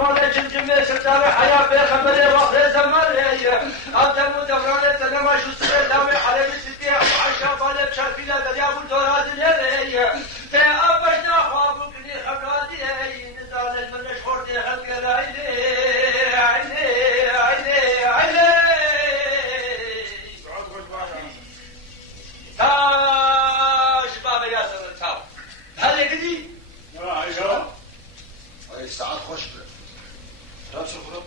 وانا جمجمه ستاره حياه بخبره واخر زمان ادم ودوران تنما شو سبب داوي على ستي وعشا باله بشافيلا دريا ودورات ليه تابشنا خوابك لي خبراتي نزال المنش خورتي خلق عيني عيني عيني عيني تاش بابا ياسر تاو هل يقدي ايوه اي ساعات خوش رب شكرا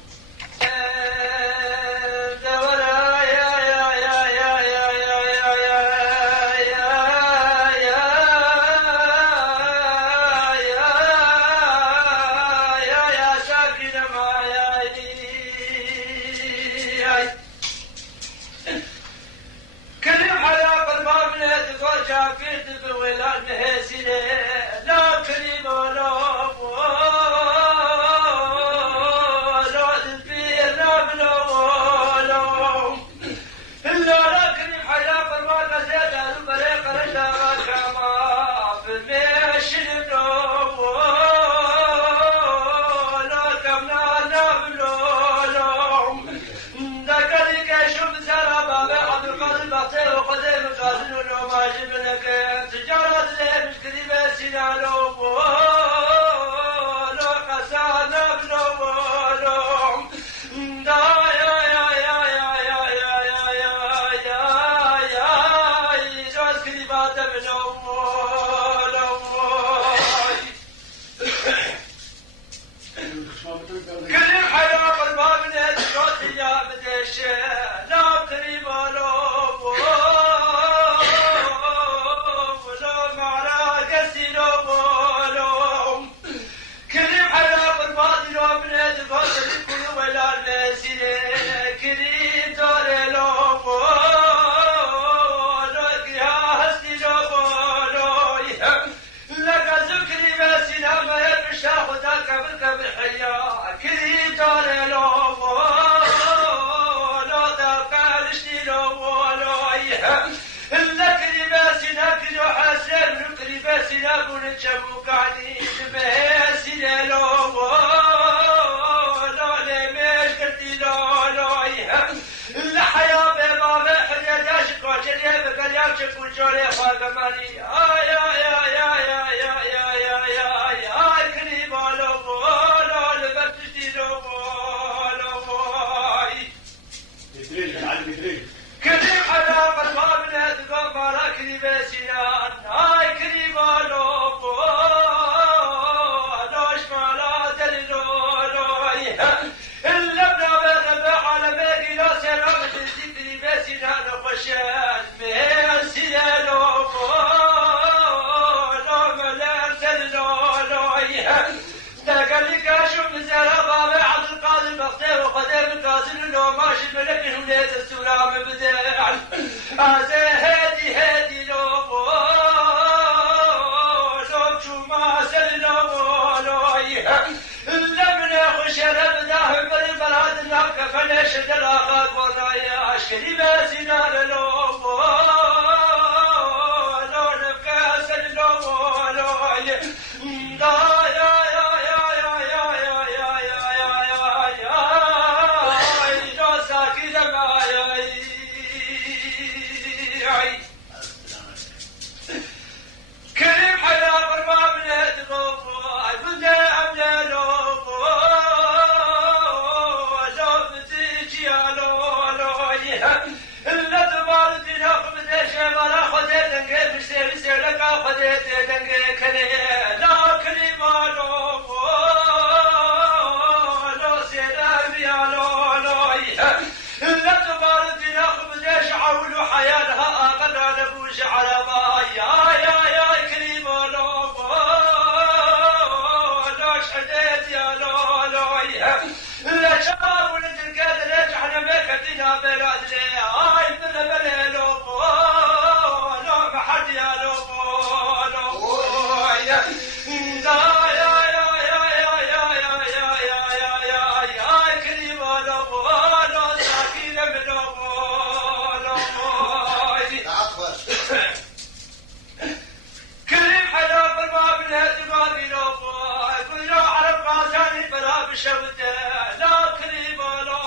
بشوده لا كريمة لا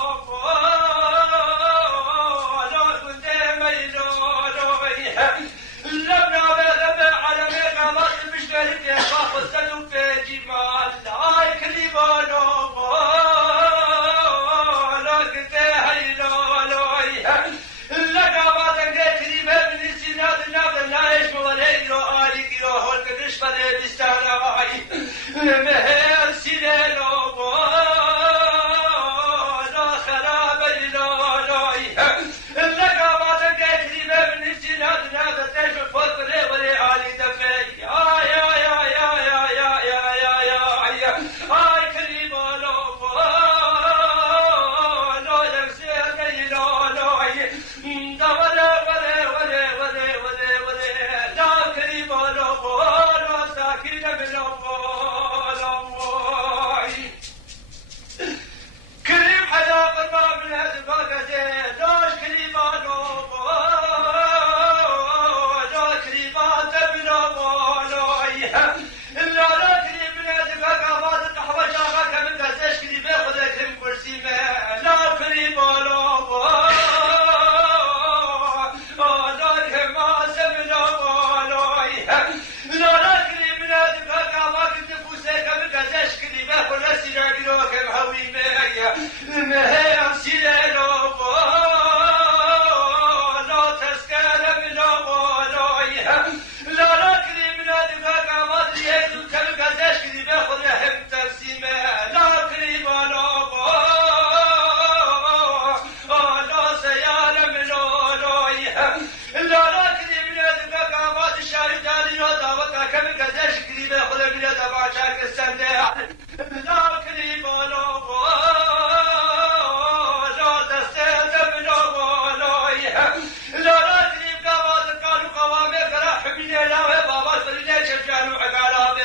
كنت ميلو لبنا بغبى على ميقا بطل مش مالك يا باخذ سنو في جمال لا كريمة لا كنت هيلو لك بعد كريمة من السناد النابل لا يشمو الهيلو آلي كيلو هول كدش فلي بستانا مهر سيلو لا خراب لك بعد كريمة من السناد النابل تشمو فوق لي آلي دفاي آي كريمة لا يمسير كيلو لا كريمة لا ساكنة من كريم حياة ما من هذا زين لاش كريمة لا كريمة تبنا لا كريم من هذا بعد القهوة جاغا من دزش كريمة خذ كريم كرسي ما لا كريمة لا كريم من هذا ما كنت فوسك من دزش كريمة كل سيرة لوك هوي ما سيرة لا تسكن من لا كريم من هذا ما ادري كم دزش كريمة خذ هم ترسيمه لا كريم لا سيالة من لا كريم من هذا ما الشارع داري ودعوتها كم دزش كريمة خذ من هذا ما شاك السنة لا كريم لا كريم قابض قالوا قوامي قراح من لا بابا فرينا شجعوا عقالا بي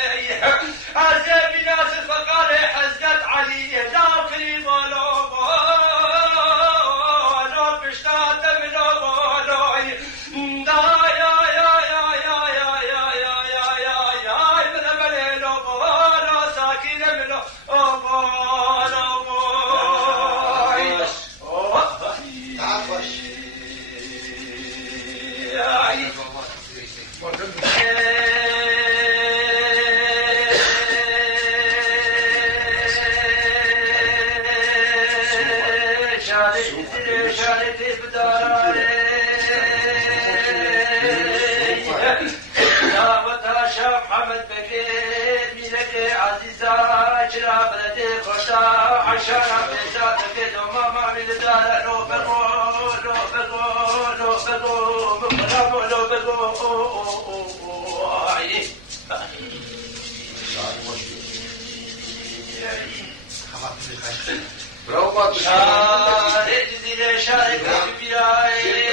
عزيزي ناس فقال حزقت علي لا كريم لا بشتات من محمد بكير ميلك عزيزة شراب لدي خشا عشان بيزات كده ماما من الدار لو برافو شارك زي شارك بياي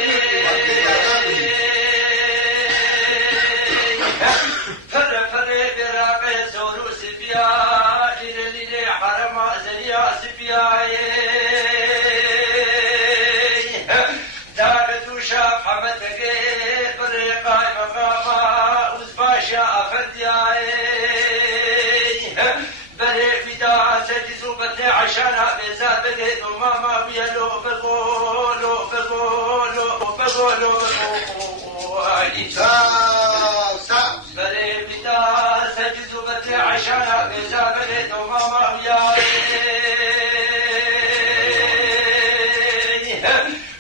دارت وشاف حمد بقيت بالرقاي مقامة وزباشا أفردياي بريق فدا سجزوا بدي عشانها بيزاد بقيت وماما بيلو بقولو بريق فدا سجزوا بدي عشانها بيزاد بقيت وماما بيلو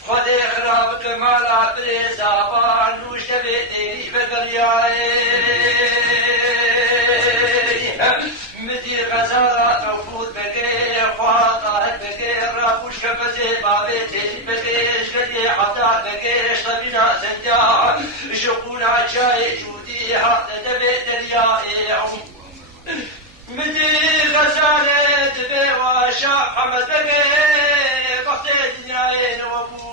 خذي خرابك مالا بريزا بانوش تبيتي بقرياي مدير غزارة توفود بكي خواطة بكي رافوش كفزي بابيتي بكي شكدي حتى بكي شطبنا سنجا شقونا جاي جودي هات دبيت اليائي مدير غزالة دبي وشاق حمد بكي بختي دنياين وابو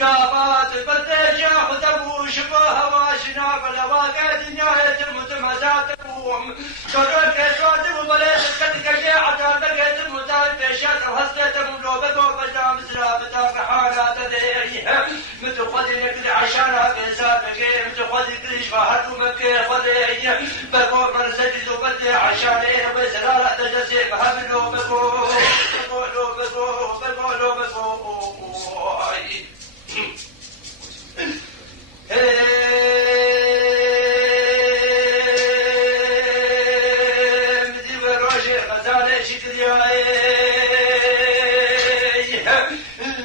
قابات بدجا خدبو شبه واشنا فلواقع دنيا متمزات بوم قرر كسوات وبلد كتكجي عدال بقيت مدال بيشات وهستيت ملوبة وبجام زرابة بحالات ذيريها متخذي نكد عشانها بيزات بقي متخذي كريش فهد ومكي خذي بقول مرزقي وبدي عشاني وزرارة تجسي بهبلو بقول مدي وروجي غزالي شكرياي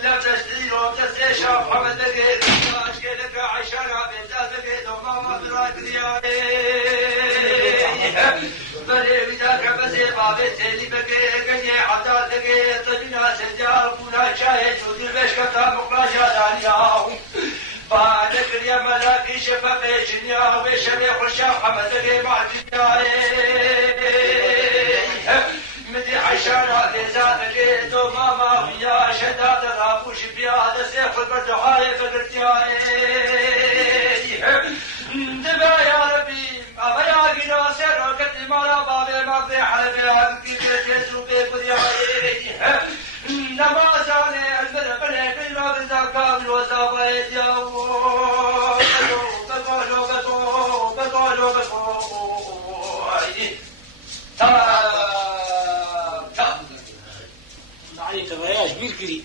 لا تشتري لو تسي شاف حمد بقيت اشكالك عشان عبيدات بقيت وماما براك دياي بلي بداك بزي بابي تيلي بقيت قني عداد بقيت طبنا سجال كنا شاهد ودي بشكتا مقلاجا دانياهم بعدك يا ملاكي شفافي جنيا وشبي خشاف حمد بقيت معدي مدي عشان هذه ذاتك وماما ويا شداد غابوش بيادة سيف البردوهاي فقرتياي دبا يا ربي أبا يا قنا سير وقت مالا بابي مقضي حلبي عبكي كرتيز وبيقضياي نما زاني البربني كلمة بزاكا بالوزابة يدياو بقولو عليك بياش بالكلي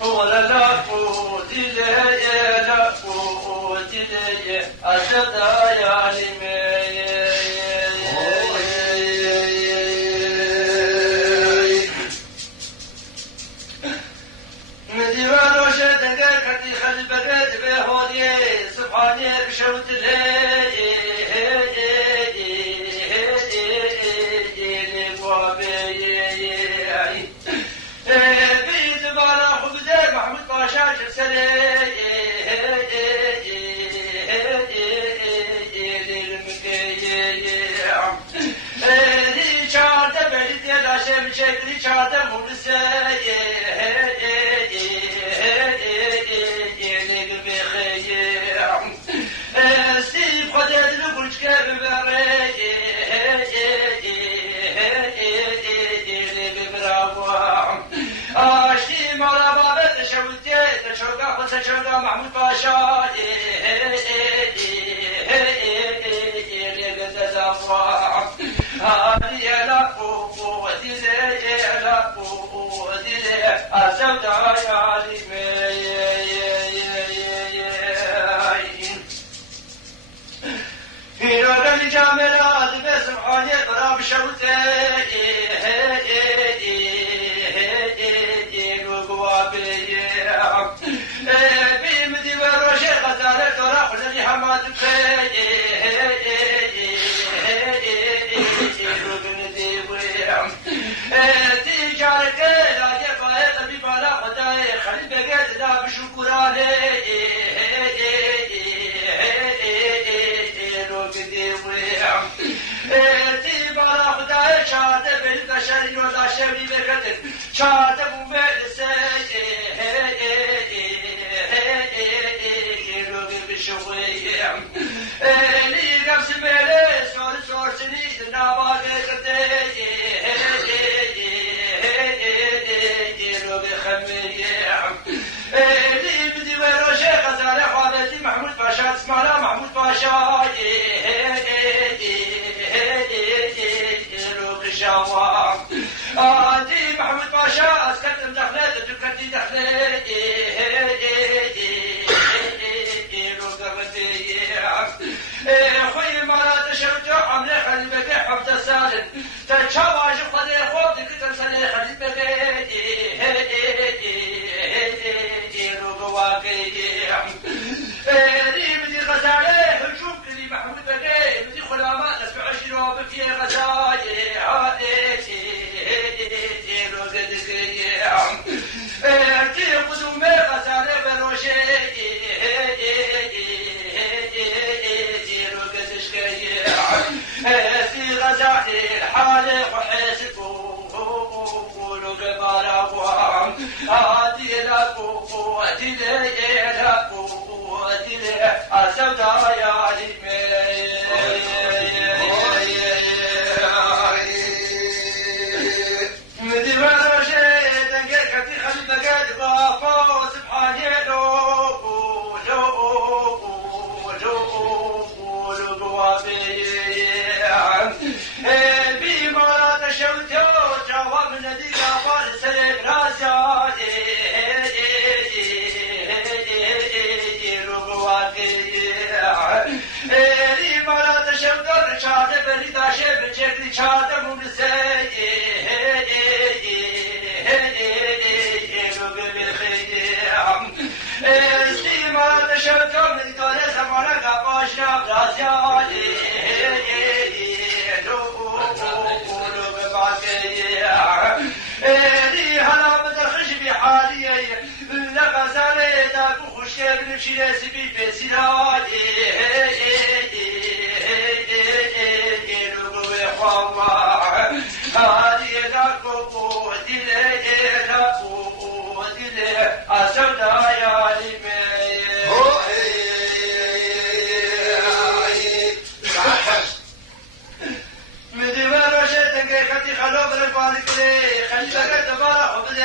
ولا لا قوت لي لا قوت لي أشد يا مديوان وشد كتي خلي بقيت بهودي سبحاني بشوت لي بيت بالا خبزي محمود باشا جسلي لي شاده بلد لا شيء شكلي شاده مولسه ستيف خدت لبرج كبري اشتي مرا بابت شوتي تشوقا خد تشوقا محمود باشا هذه لا قوة لا قوة أسود عيالي في رد الجاملات بسمحاني قراب شوتي بيمدي وروشي غزالة دورا خلني حماد تجارك لا يبقى طبيب على خداي خلي بقيت لا بشكراني تبارا خداي شاده بالبشر ولا شبي بقدر شاده مملسه لي قبس ميلي صور سنيد نابا قدر لي بدي ويرو شيخ غزالة حوالتي محمود باشا اسمعنا محمود باشا روك الشوام دي محمود باشا اسكت بشير سبي بسيرا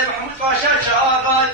محمود باشا شاغال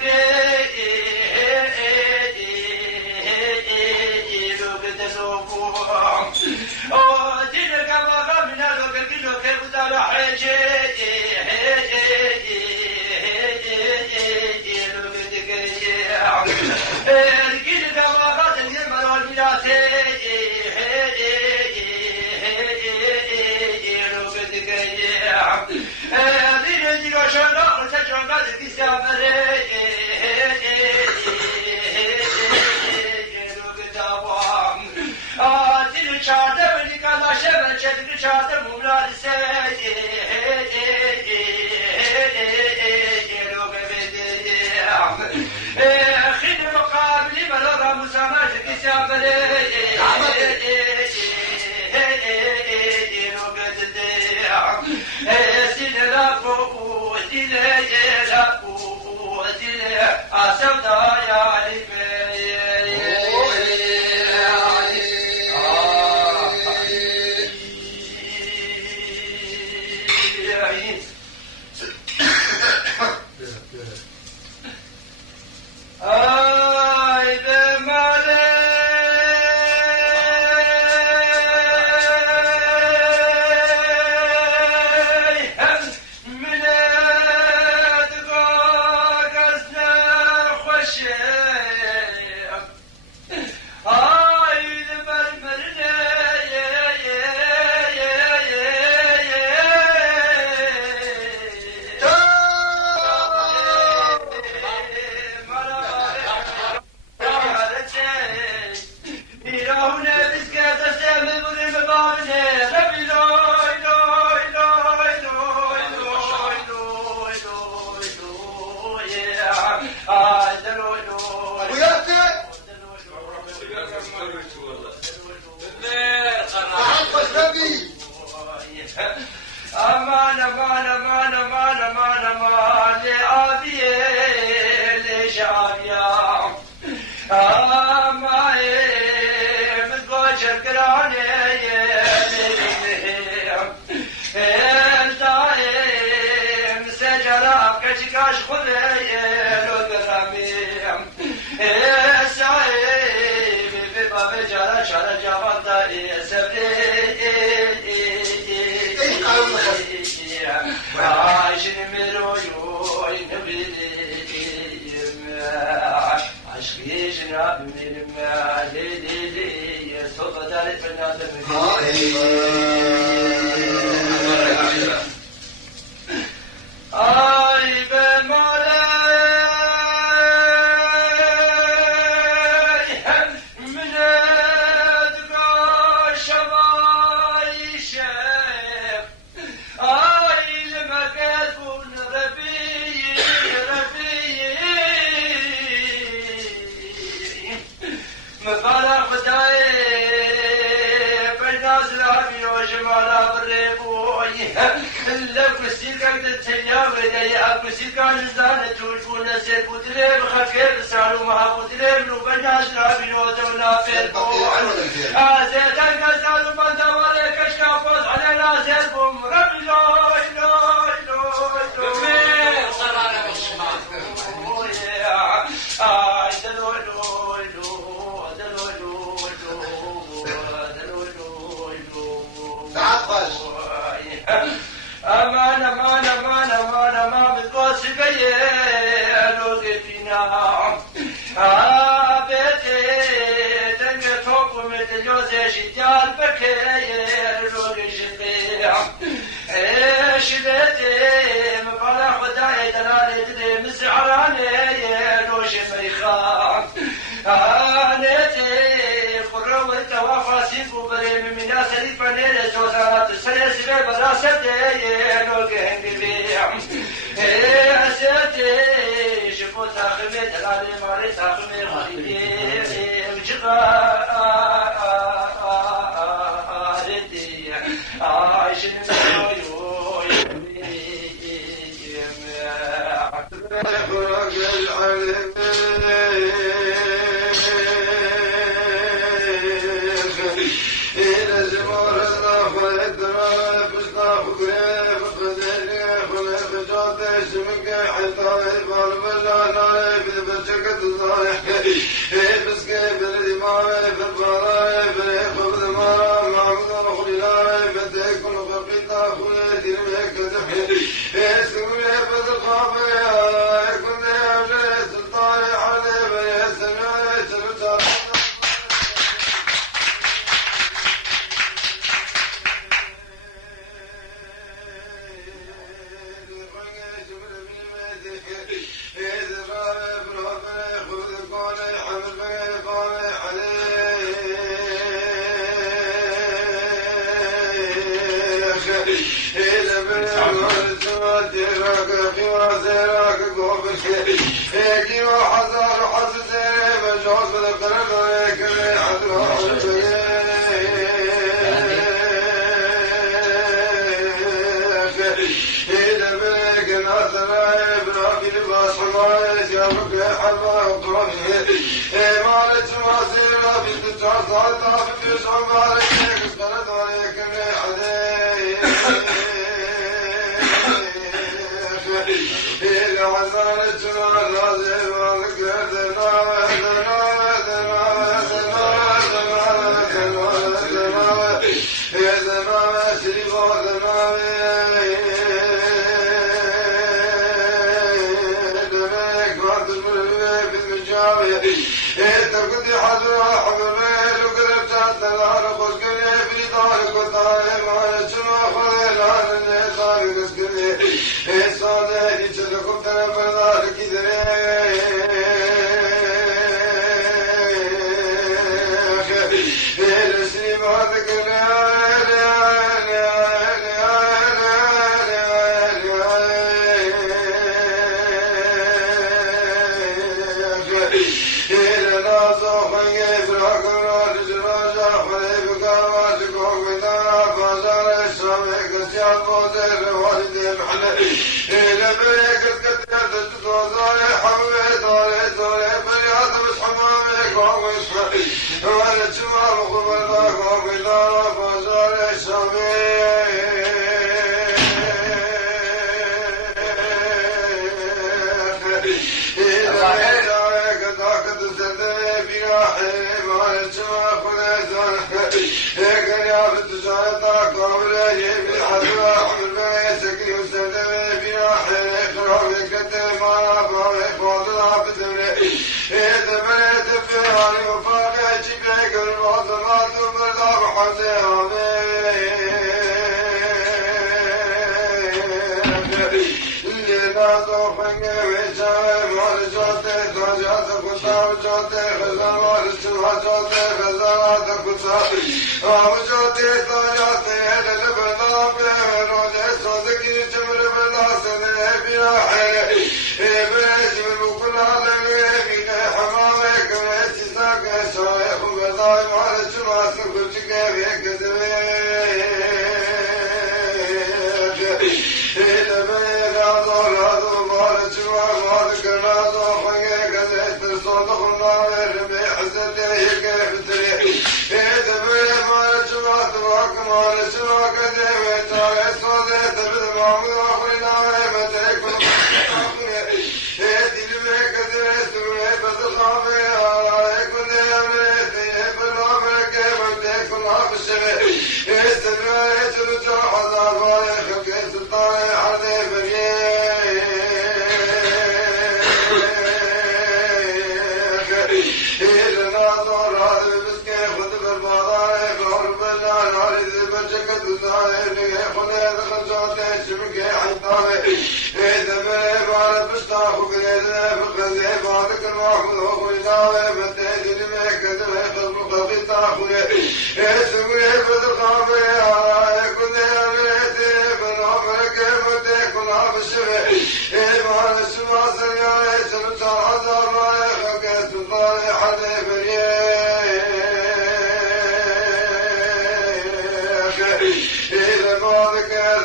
إذا ما ذكر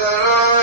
ذرا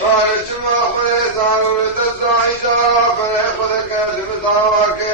قال اسمع خذ ثانو لتسعي جارا فيأخذ كذب طاوك